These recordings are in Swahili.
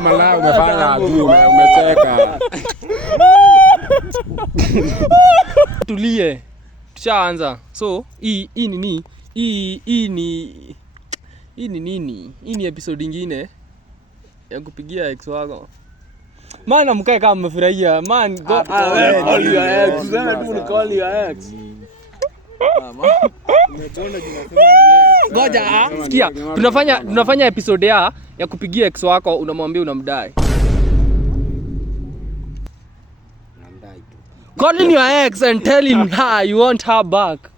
malaya umefanya tu umecheka. Tulie. Tushaanza. So, hii ni nini? Hii ni episode nyingine ya kupigia ex wako. Maana mkae kama mmefurahia. Man, go Call your ex. Useme tu call your ex. Umeona jinasema ni Ngoja, sikia. Tunafanya episode ya kupigia ex wako, unamwambia unamdai. Calling your ex and telling her you want her back.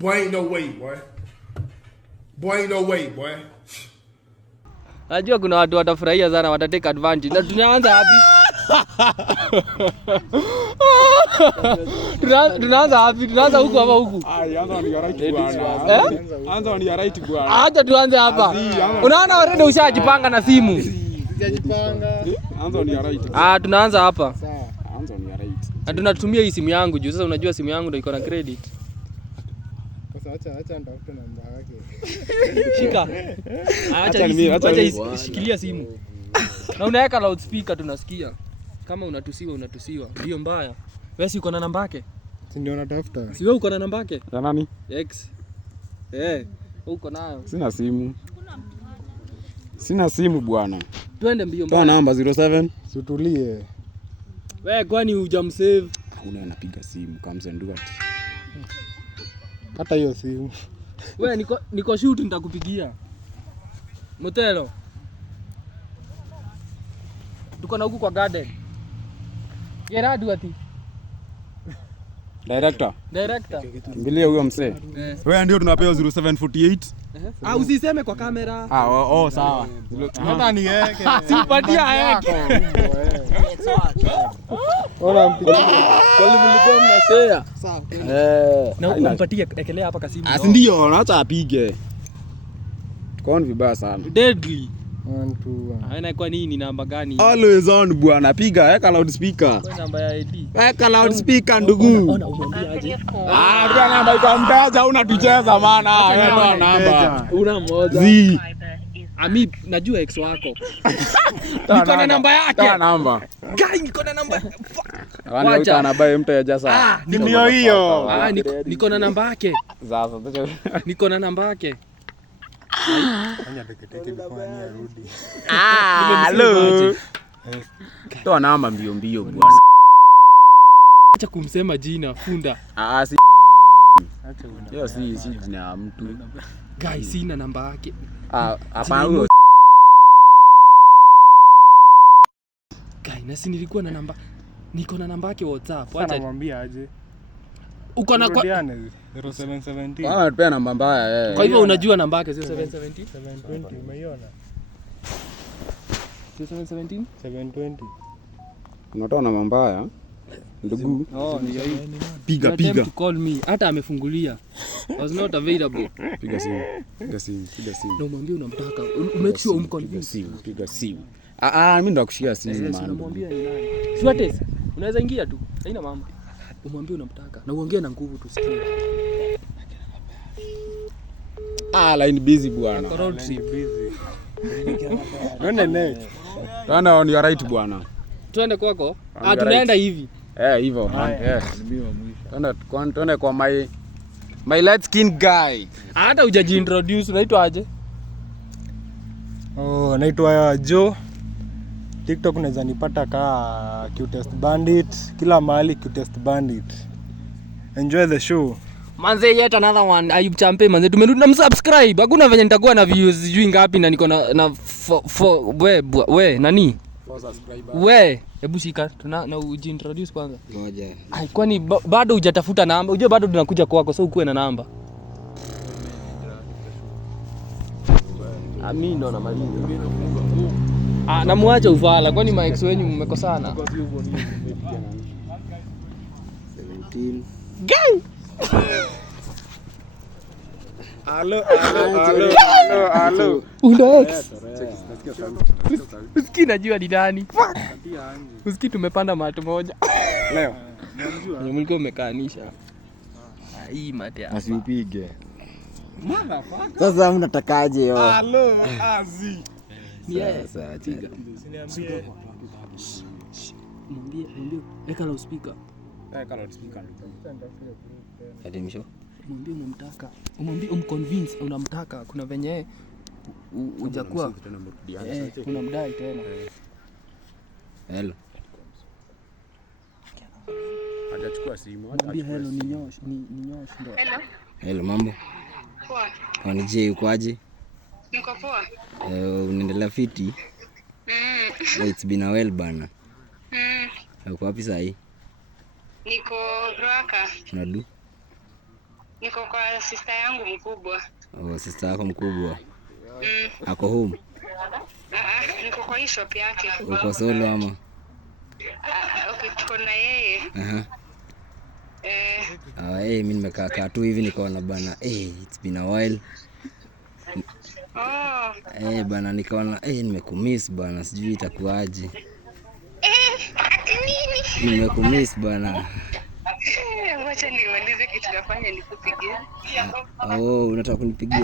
Boy, ain't no way, boy. Boy, ain't no way, boy. Najua kuna watu watafurahia sana, watatake advantage. Na tunaanza wapi? Tunaanza wapi? Tunaanza huku ama huku? Anza ni right bwana. Anza ni right bwana. Acha tuanze hapa. Unaona already ushajipanga na simu. sijajipanga. Anza ni right. Tunaanza hapa. Sawa. Anza ni right. Na tunatumia hii simu yangu juu sasa unajua simu yangu ndio iko na credit. Sasa acha nitafute namba yake. Shika. Acha shikilia simu. Na unaweka loudspeaker tunasikia. Kama unatusiwa. Ndio mbaya. Wewe si uko na namba yake? Si ndio natafuta. Si wewe uko na namba yake? Ya nani? X. Uko nayo. Sina simu bwana. Twende mbio Toa namba 07. Situlie. Wewe kwani hujamsave? Hakuna anapiga simu kama mzendua. Hata hiyo simu. Wewe niko shoot nitakupigia. Motelo. Tuko na huku kwa garden. Gerard ati. Director. Kimbilia huyo msee. Wewe ndio tunapewa 0748. Usiseme kwa kamera. Sawa. Hata ni yake. Simpatia yake. Ona mpigie. Kwani mlikuwa mnashare? Sawa. Na umpatie ekelea hapa kasimu. Si ndio, naacha apige. Tuko vibaya sana. Deadly. 1 2 1. Haina kwa nini namba gani? Always on bwana, piga, weka loudspeaker. Kwa namba ya ID. Weka loudspeaker ndugu. Ona umwambia aje? Ndio namba iko mteja unatucheza maana. Weka namba. Una moja. Zi. Ami najua ex wako. Niko na namba yake. Toa namba. Guy niko na namba. Wani utanabai mteja sasa. Ndio hiyo. Niko na namba yake. Sasa Niko na namba yake. Fanya teketeke before ni arudi. Hello. Toa namba mbio bwana. Acha kumsema jina funda. Si. Hiyo si jina ya mtu. Guy sina namba yake. Hapana huyo. Guy nasi nilikuwa na namba. Niko na namba yake WhatsApp. Acha namwambia aje. Uko na 0717. Tupea namba mbaya Kwa hivyo unajua namba yake 0770? 720 umeiona? 0717? 720. Unatoa namba mbaya. Ndugu. Ndio hii. Piga. To call me. Hata amefungulia. Was not available. Piga simu. Na umwambie unamtaka. Make sure umconvince. Piga simu. Mimi ndo nakushia simu man. Unamwambia ni nani? Shwatesi. Unaweza ingia tu. Haina mambo. Umwambie unamtaka. Na uongee na nguvu tusikie. Line busy bwana. Road trip Busy. None next. Tana on your right bwana. Twende kwako. Tunaenda hivi. Hivyo. Twende kwa my light skin guy. Hata hujajiintroduce, unaitwa aje? Naitwa Joe. TikTok unaweza nipata kama Cutest Bandit, kila mahali Cutest Bandit. Enjoy the show. Manze yet another one. Ayub Champe manze tumerudi na msubscribe. Hakuna venye nitakuwa na views sijui ngapi na niko na we nani? For subscriber. We, hebu shika na ujiintroduce kwanza. Ngoja. Kwani bado hujatafuta namba? Unajua bado tunakuja kwako so ukuwe na namba. Mimi ndo na maliza. Namuacha ufala kwani ma ex wenyu mmekosana. 17. Gang. Hello. Una ex. Usikii najua ni nani. Usikii tumepanda matu moja. Leo. Unamjua? Mlikuwa mmekaanisha. Hii mate hapa. Asiupige. Sasa mnatakaje yo? Hello, Azi. Sasa acha. Mwambie weka loudspeaker. Weka loudspeaker. Hadi msho. Mwambie unamtaka. Umwambie umconvince unamtaka. Kuna venye hujakuwa unamdai tena. Hello. Hajachukua simu. Mwambie hello ni nyosh ndo. Hello. Hello, mambo? Poa. Je, uko aje? Niko poa. Unaendelea fiti? It's been a while bana. Uko wapi sasa hii? Niko Ruaka. Unadu? Niko kwa sister yangu mkubwa. Oh, sister yako mkubwa. Ako home? Niko kwa hii shop yake. Uko solo ama? Okay, tuko na yeye. Mimi nimekaa tu hivi nikaona bana, it's been a while. Bana nikaona nimekumiss bana, sijui itakuaje. Nimekumiss bana. Wacha niulize kitu gafanya nikupigie. Unataka kunipigia?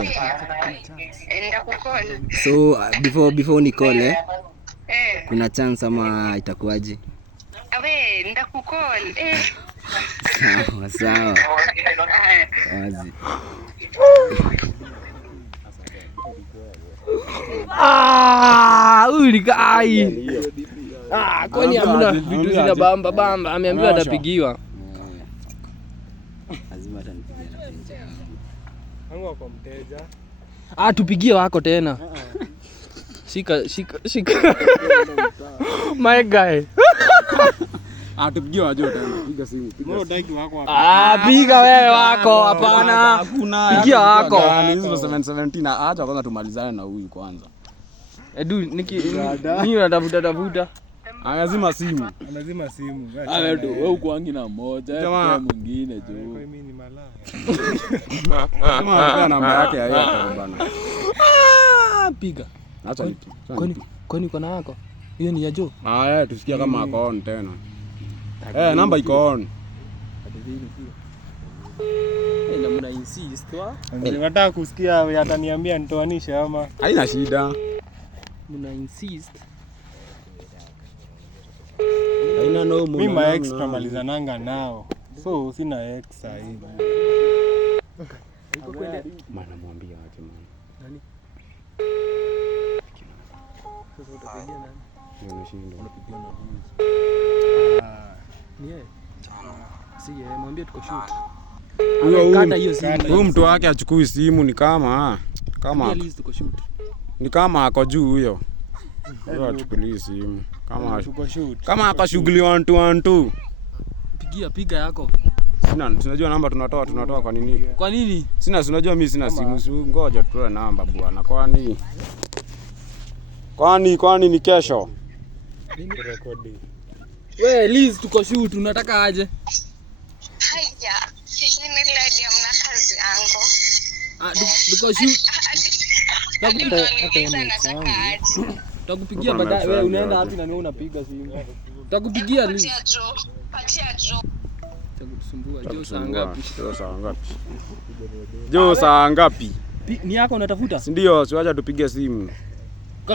Ndakukall. So before ni call kuna chance ama itakuaje? Ndakukall. Sawa. Wazi. Ulikai. Kwani hamna vitu zina bamba. Ameambiwa atapigiwa. Lazima atanipigia na penzi yangu. Wangu kwa mteja. Tupigie wako tena. Shika. My guy. Tupigie waje tena. Piga simu. Mbona daki wako hapa? Piga wewe wako, hapana. Hakuna. Pigia wako. Hizo 717 acha kwanza tumalizane na huyu kwanza. Edu nini unatafuta? Lazima simu. Lazima simu. Wewe uko angi na moja, kwa mwingine tu. Mimi ni malaya. Kama anataka namba yake ya Airtel bana. Piga. Acha nipi. Kwani uko na yako? Hiyo ni ya Joe. Tusikia kama ako on tena. Namba iko on. Na mna insist wa? Nataka kusikia ataniambia nitoanishe ama. Haina shida. Mna insist. Haina no mimi ma ex tunamalizananga nao. So sina ex sasa hivi. Maana mwambie aje mwana. Nani? Sasa utapigia nani? Unashinda. Unapigia na huyu. Ni yeye. Si yeye, mwambie tuko shoot. Kata hiyo simu. Huyu mtu wake achukui simu ni kama ni kama ako juu huyo. Huyo achukui simu. Kama akashughuli 112. Piga yako. Tunajua namba tunatoa kwa nini? Kwa nini? Unajua mimi sina simu. Ngoja tutoe namba bwana. Kwani ni kesho? Rekodi. Wewe Liz tuko shoot, unataka aje? Haya, nimelala mna kazi yangu. Tuko shoot. Takupigia baadaye. Wewe unaenda wapi na mimi unapiga simu? Takupigia Liz. Patia Joe. Takusumbua Joe saa ngapi? Joe saa ngapi? Ni yako unatafuta? Si ndio, siwacha tupige simu.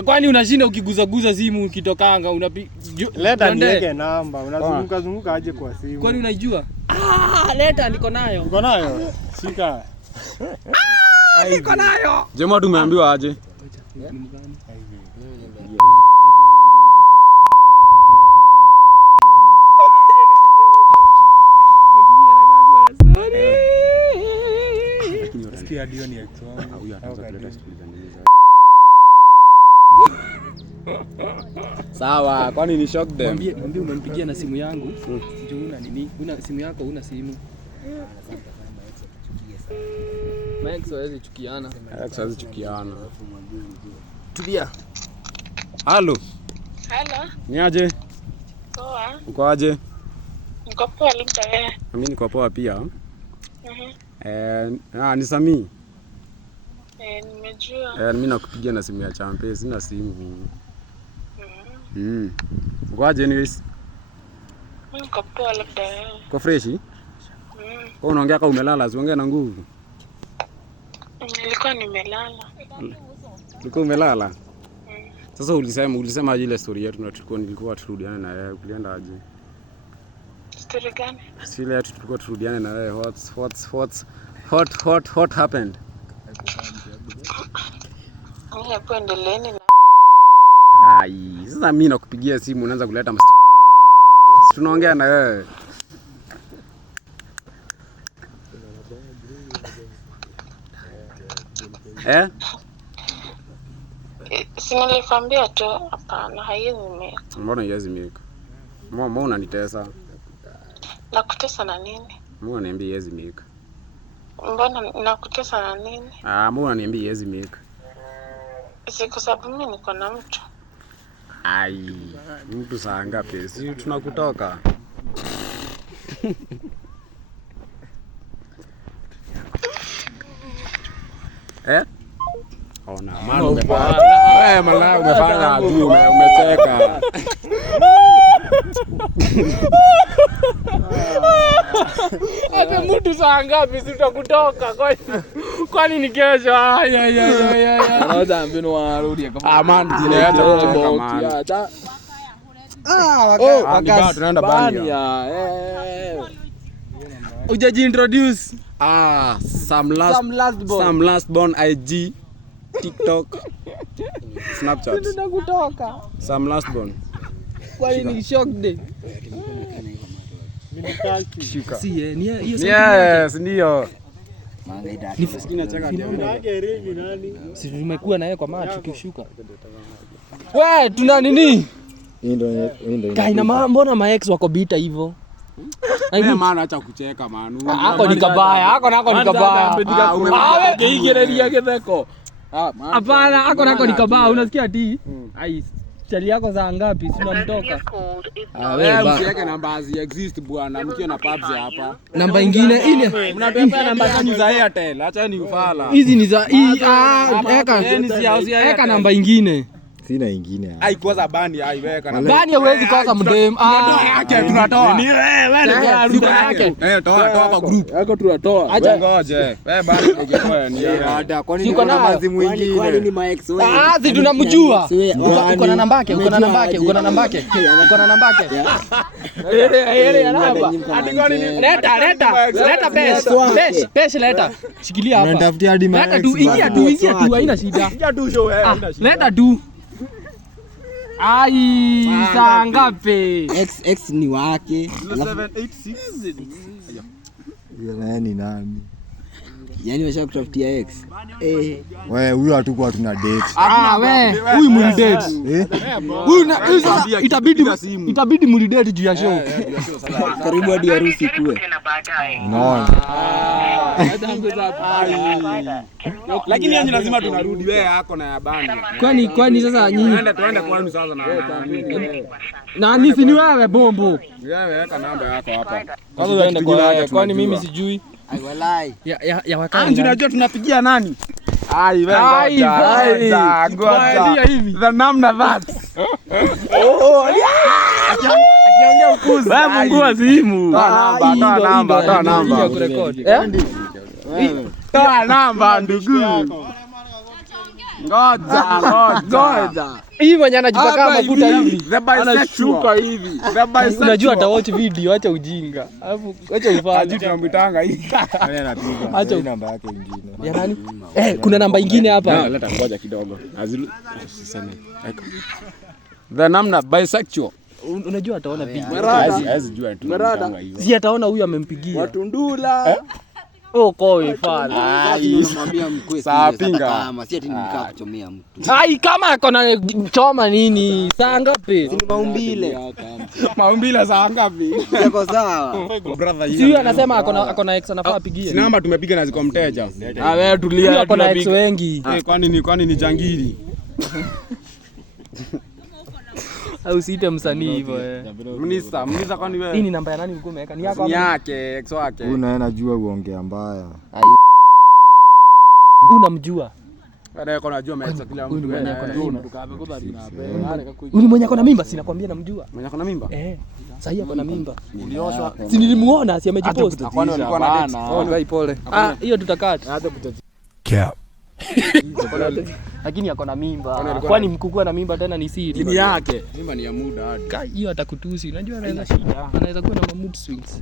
Kwani unashinda ukiguza simu ukitokanga unapiga? Leta niweke namba. Unazunguka aje kwa simu? Kwani unajua? Leta niko nayo. Uko nayo? Shika. Niko nayo. Jema tumeambiwa aje? Sikia dio ni ex wangu. Huyu ataanza kuleta stori za nini za. Sawa, kwani ni shock them? Mwambie umempigia na simu yangu. Njoo una nini? Una simu yako, una simu. Max hawezi chukiana. Hawezi chukiana. Tulia. Halo. Ni aje? Poa. Uko aje? Niko poa labda wewe. Mimi niko poa pia. Ni Sami. Nimejua. Mimi nakupigia na simu ya champe, sina simu mimi. Uko aje anyways? Niko poa labda wewe. Uko fresh? Wewe unaongea kama umelala, usiongee na nguvu. Nilikuwa nimelala. Ulikuwa umelala? Sasa ulisema ile story yetu na nilikuwa turudiane na yeye, ulienda aje? Story gani? Si ile yetu tulikuwa turudiane na yeye, what happened? Ni hapo endeleeni na Sasa mimi nakupigia simu unaanza kuleta mastori za hivi. Tunaongea na wewe. si nilikwambia tu hapana, haizimika. Mbona haizimika? Mbona unanitesa? Nakutesa na nini? Mbona niambie haizimika? Mbona nakutesa na nini? Mbona niambie haizimika? Si kwa sababu mimi niko na mtu. Mtu saa ngapi? Si tunakutoka. Ona maana umefanya. Wewe mala umefanya tu umecheka. Hata mtu saa ngapi sitakutoka kwani ni kesho? Anaanza mbinu warudi kama man zinaenda kucheka man. Wakati tunaenda Bania. Ujaji introduce some last born IG TikTok Snapchat tunakutoka some last born kwani ni shock day. Shika. Si ni hiyo. Yes, ndio. Si tumekuwa na yeye kwa maana tukishuka. We tuna nini? Hii ndio Kaina mbona ma ex wako bita hivyo? Wewe maana acha kucheka manu. Ako ni kabaya, ako nako ni kabaya. Wewe keigereria githeko. Hapana, ako nako ni kabaya, unasikia ati? Chali yako saa ngapi? Si unamtoka. Wewe usiweke namba zi exist bwana, mkio na pubs hapa. Namba nyingine ile. Mnatembea namba zangu za Airtel, acha ni ufala. Hizi ni za eka namba nyingine. Sina nyingine. Haikuwa bani haiweka namba. Bani huwezi kosa mdem. Tunatoa. Ni wewe yake. Toa kwa group. Yako tunatoa. Acha ngoje. Wewe bani ungekuwa ni hata kwani ni mazi mwingine. Kwani ni ma ex wewe? Si tunamjua. Uko na namba yake, uko na namba yake, uko na namba yake. Uko na namba yake. Namba. Leta pesa leta. Shikilia hapa. Unatafutia hadi ma ex. Leta tu, ingia tu, haina shida. ingia tu show wewe. Leta tu. Saa ngapi? X ni wake. 0786. Yeye ni nani? Yaani washakutafutia X. Wewe huyo hatakuwa tuna date. Wewe huyu mlidate. Huyu itabidi mlidate juu ya show. Karibu hadi harusi kuwe. Unaona? Lakini yeye lazima tunarudi wewe yako na ya bani. Kwani sasa nyinyi Tuende kwani sasa na nani si ni wewe bombo? wewe weka namba yako hapa. Kwanza tuende kwa kwani mimi sijui. Ai walai. Ya wakati. Tunajua tunapigia nani? Ngoja hivi. The namna that. Akiongea ukuzi. Wewe Mungu wa simu. Toa namba. Toa namba ndugu. Ngoja. Hii mwenye anajipaka mafuta hivi. Anashuka hivi. Unajua ata watch video, acha ujinga. Alafu acha ufanye. Tunamtanga hii. Acha namba yake nyingine. Ya nani? Kuna namba nyingine hapa. Leta ngoja kidogo. Usiseme. The namna bisexual. Unajua ataona video. Hazi jua tunamtanga hiyo. Si ataona huyu amempigia. Watundula. Koi fala. Tunamwambia mkwe. Saa pinga. Kama si ati nimekaa kuchomea mtu. Kama akona choma nini? Saa ngapi? Ni maumbile. Maumbile saa ngapi? Yako sawa. Brother Si huyu anasema akona ex anafaa apigie. Si namba tumepiga na ziko mteja. Wewe tulia, akona ex wengi. Kwani ni jangili. Au siite msanii hivyo Mnisa kwani wewe? Hii ni namba ya nani ulikuwa umeweka? Ni yako Ni yake, ex wake. Huyu naye najua uongea mbaya. Unamjua? Baadaye kwa najua maisha kila mtu. Uni mwenye akona mimba, si nakwambia namjua. Mwenye akona mimba? Sasa hiyo akona mimba. Ulioshwa. Si nilimuona, si amejipost. Kwani walikuwa na date? Ngai pole. Hiyo tutakata. Cap. Lakini ako na mimba. Kwani mkukua na mimba tena ni siri? Ni yake. Mimba ni ya muda hadi. Hiyo atakutusi. Unajua anaweza kuwa na mood swings.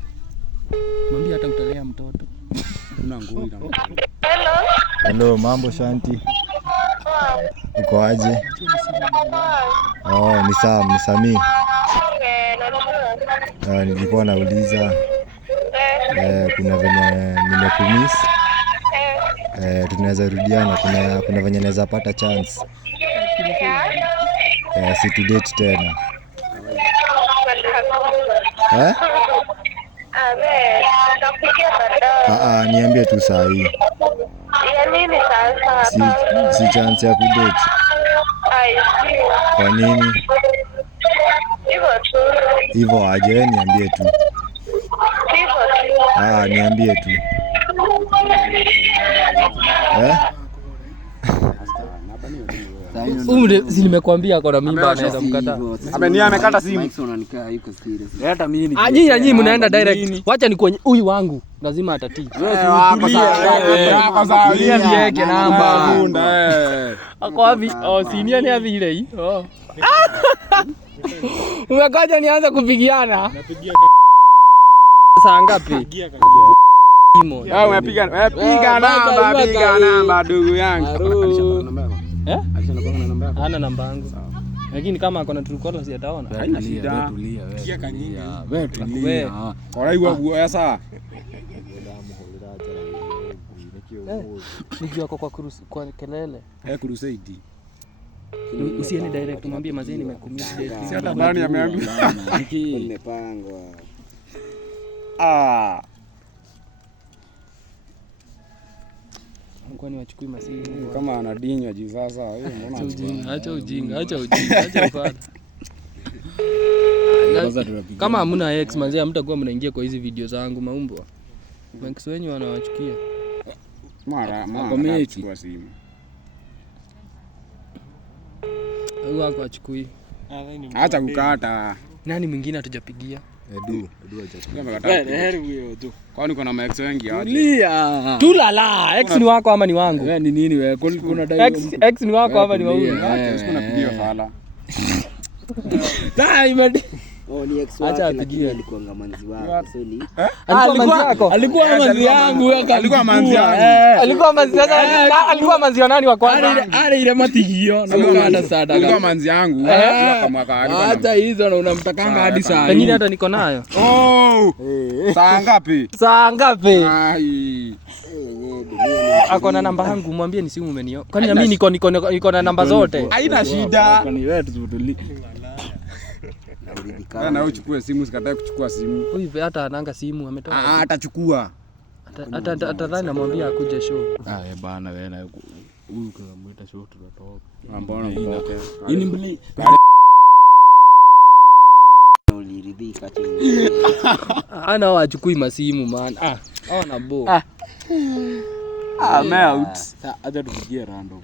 Mwambie hata utalea mtoto. Una ngui na. Hello, mambo Shanti. Uko aje? Oh, ni Sam, ni Sami. Nilikuwa nauliza kuna venye nimekumiss. Tunaweza rudiana, kuna venye naweza pata chance. Si to date tena. Niambie tu saa hii. Si chance ya kudate. Kwa nini? Hivyo aje, niambie tu. Niambie tu. Nimekuambia ako na mimba anaweza mkataa. Amekata simu. Hata mimi Nyinyi mnaenda direct. Wacha ni kwenye huyu wangu. Lazima atatii. Tulia niweke namba. Ako wapi? Sinia ni hivi ile hii. Umekaja nianze kupigiana. Saa ngapi? Umepiga namba ndugu yangu. Hana namba yangu. Lakini kama akona Truecaller si ataona. Haina shida. Wewe tulia. Kwa sasa. Nijua kwa kelele. Crusade. Usiende direct umwambie mazee nimekumisi. Si hata ndani ameambia. nimepangwa. Kwani wachukui masimu kama anadinywa juu sasa wewe mbona acha ujinga ufala. Kama hamna ex manzi hamtakuwa mnaingia kwa hizi video zangu maumbwa. Max wenyu wanawachukia. Mara kwa simu. Au wako achukui. Acha kukata. Nani mwingine hatujapigia? Edu acha. Kwani kuna max wengi aje? Tulia. Tulala. Ex ni wako ama ni wangu? Wewe ni nini wewe? Kuna dai. Ex ni wako ama ni wangu? Acha unapigia fala. Diamond. Ni ex wake lakini alikuwa ngamanzi wako. So ni alikuwa manzi yangu alikuwa manzi yangu. Alikuwa manzi wa nani wa kwanza? Ale ile matigio na mkanda sadaka. Alikuwa manzi yangu kama kaadi. Hata hizo na unamtakanga hadi saa. Pengine hata niko nayo. Saa ngapi? Ai. Ako na namba yangu mwambie ni simu umenio. Kwani na mimi niko na namba zote. Haina shida. Kwani wewe tuzutuli. Na uchukue simu sikatae kuchukua simu. Huyu hata ananga simu ametoa. Atachukua. Atadhani namwambia akuje show. Bana wewe na huyu kama show tutatoka. Mbona mpoke? Ini mbili. uliridhika chini. Ana wachukui masimu maana. Ona bo. I'm out. Acha tupigie random.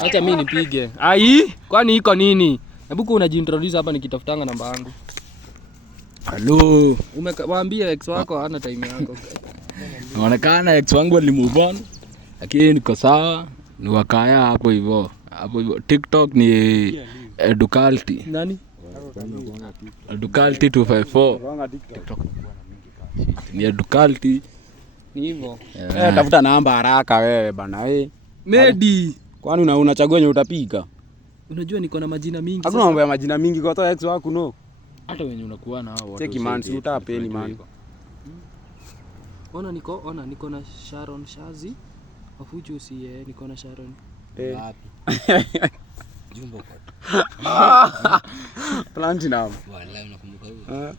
Acha mimi nipige. Ai, kwani iko nini? Hebu kwa unajiintroduce hapa nikitafutanga namba yangu. Hello. Umemwambia ex wako hana time yako. Inaonekana ex wangu alimove on. Lakini niko sawa. Ni wakaya hapo hivyo. Hapo hivyo TikTok ni Educalty. Nani? Educalty 254. TikTok. Ni Educalty. Ni hivyo. Tafuta namba haraka wewe bana wewe. Medi. Kwani unachagua yenye utapiga? Unajua niko na majina mingi. Hakuna mambo ya majina mingi kwa toa ex wako no. Hata wenye unakuwa na hao watu. Cheki man, si utapeni man. Ona niko na Sharon Shazi. Wafuju si niko na Sharon. Wapi? Jumbo. Platinum. Wallahi unakumbuka huyo?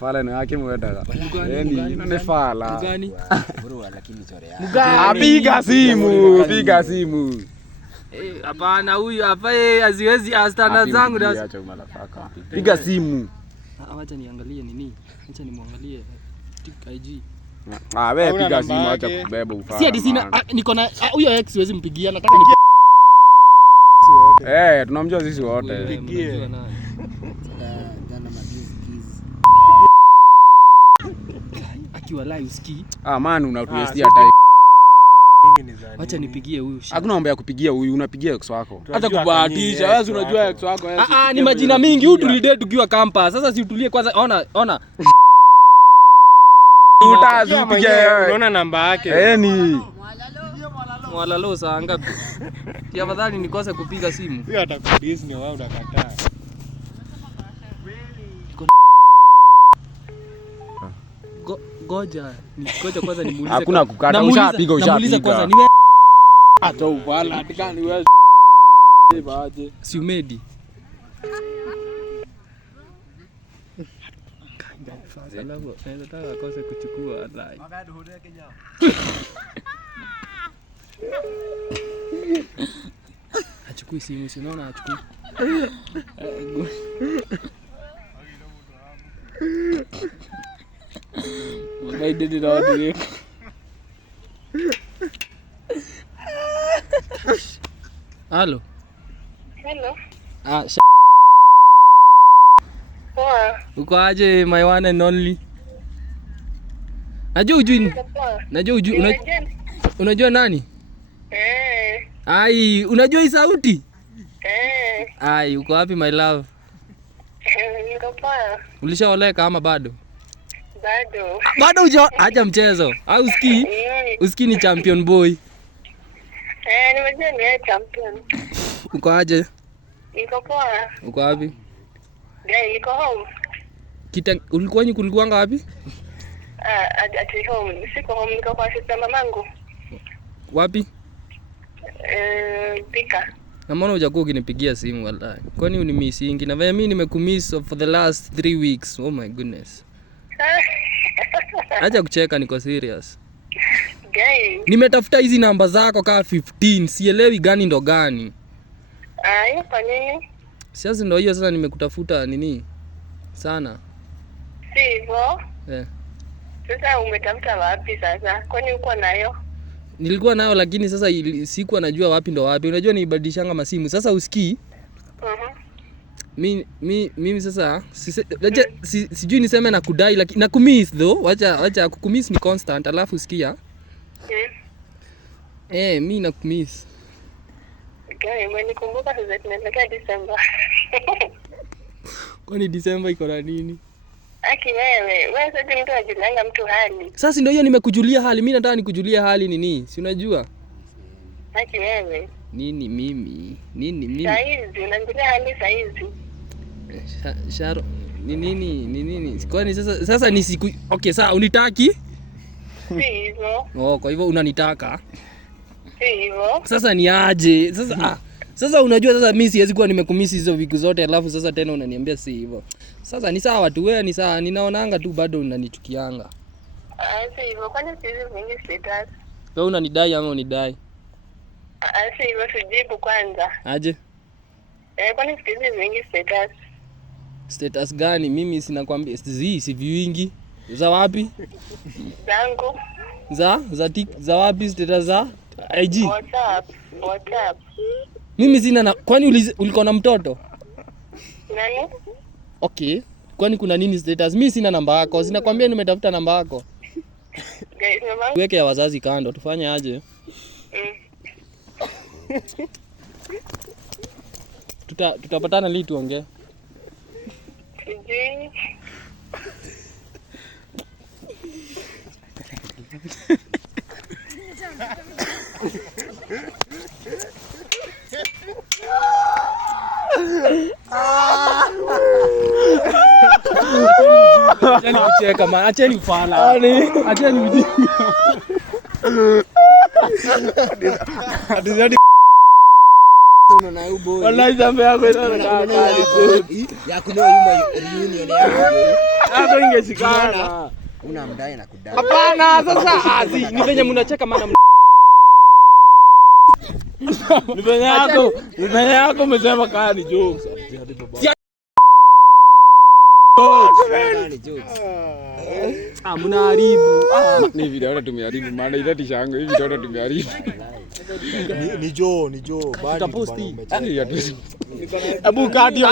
Fala na yake mwenda. Yaani ni fala. Gani? Bro lakini chore yake. Piga simu. Hapana huyu hapa haziwezi astana zangu na acha malafaka. Piga simu. Acha niangalie nini? Acha nimwangalie IG. Wewe piga simu acha kubeba ufala. Si hadi sina niko na huyo ex siwezi mpigia nataka ni tunamjua sisi wote. Pigie. Gana magiz. Akiwa live ski. Man unatuestia time. ni za nini? Acha nipigie huyu. Hakuna mambo ya kupigia huyu, unapigia ex wako. Hata kubahatisha, wewe unajua ex wako wewe. Ni majina mingi huyu tulidate tukiwa campus. Sasa si utulie kwanza. Ona. Utazipigia wewe. Unaona namba yake. Ni Mwalalo saa ngapi? Afadhali nikose kupiga simu. Huyo atakudisi ni wewe unakataa. Ngoja kwanza nimuulize. hakuna kukata, ushapiga. Kwanza niwe Hata ubala atikani wewe. Baje. si umedi. Alafu nataka akose kuchukua adai. Achukui simu, si unaona achukui. Magaidi na watu wako. Halo. Hello. Poa. Uko aje my one and only? Najua ujui. Unajua nani? Ai, unajua hii sauti? Ai, uko wapi my love? Niko poa. Ulishaoleka ama bado? Bado. Acha mchezo. Au usikii ni champion boy. Nimejua ni champion. Uko aje? Niko poa. Uko wapi? Niko home. Kulikuwanga wapi? At home. Siko home, niko kwa sister mamangu. Wapi? Pika. Na mbona hujakuwa ukinipigia simu wallahi? Kwani unimisingi? Na mimi nimekumiss for the last 3 weeks. Oh my goodness. Acha kucheka, niko serious. Nimetafuta hizi namba zako kama 15, sielewi gani ndo gani. Hiyo kwa nini? Sasa ndo hiyo sasa nimekutafuta nini? Sana. Si hivyo? Sasa umetafuta wapi sasa? Kwani uko nayo? Nilikuwa nayo lakini sasa sikuwa najua wapi ndo wapi. Unajua nibadilishanga masimu. Sasa usikii? Mimi sasa sijui niseme na kudai lakini na kumiss though. Wacha kukumiss ni constant, alafu sikia. Mimi na kumiss. Umenikumbuka sasa tunaelekea December. Kwani December iko na nini? Aki wewe sasa mtu ajulanga mtu hali. Sasa ndio hiyo nimekujulia hali. Mimi nataka nikujulie hali nini? Si unajua? Aki wewe. Nini mimi? Saizi unajulia hali saizi. Sharo nini? Kwani sasa ni siku okay, sawa unitaki? Si hivyo. Kwa hivyo unanitaka? Si hivyo. Sasa ni aje? Sasa unajua sasa mimi siwezi kuwa nimekumisi hizo wiki zote alafu sasa tena unaniambia si hivyo. Sasa ni sawa tu, wewe ni sawa, ninaonanga tu bado unanichukianga. Si hivyo, kwani siwezi vingi status. Wewe unanidai ama unidai? Si hivyo, tujibu kwanza. Aje? Kwani siwezi vingi status. Status gani? Mimi sinakwambia si vingi. Za wapi? Zangu. Za wapi status za IG? WhatsApp. Mimi sina kwani ulikuwa na mtoto? Nani? Okay. Kwani kuna nini status? Mimi sina namba yako. Sinakwambia nimetafuta namba yako. Weke ya wazazi kando, tufanye aje? Tutapatana lini tuongee? Sijui. Acheni kucheka man, acheni ufala. Acheni ujinga. Hadi na ubo. Wallahi jambo yako inaona kali. Ya kuna reunion yako. Hapo ingeshikana. Una mdai na kudai. Hapana, sasa ni venye mnacheka maana ni venye yako umesema kali jokes. Mnaharibu. Ni video hata tumeharibu maana ile tishango hivi hata tumeharibu. Ni Joe bado. Tutaposti. Abu kadi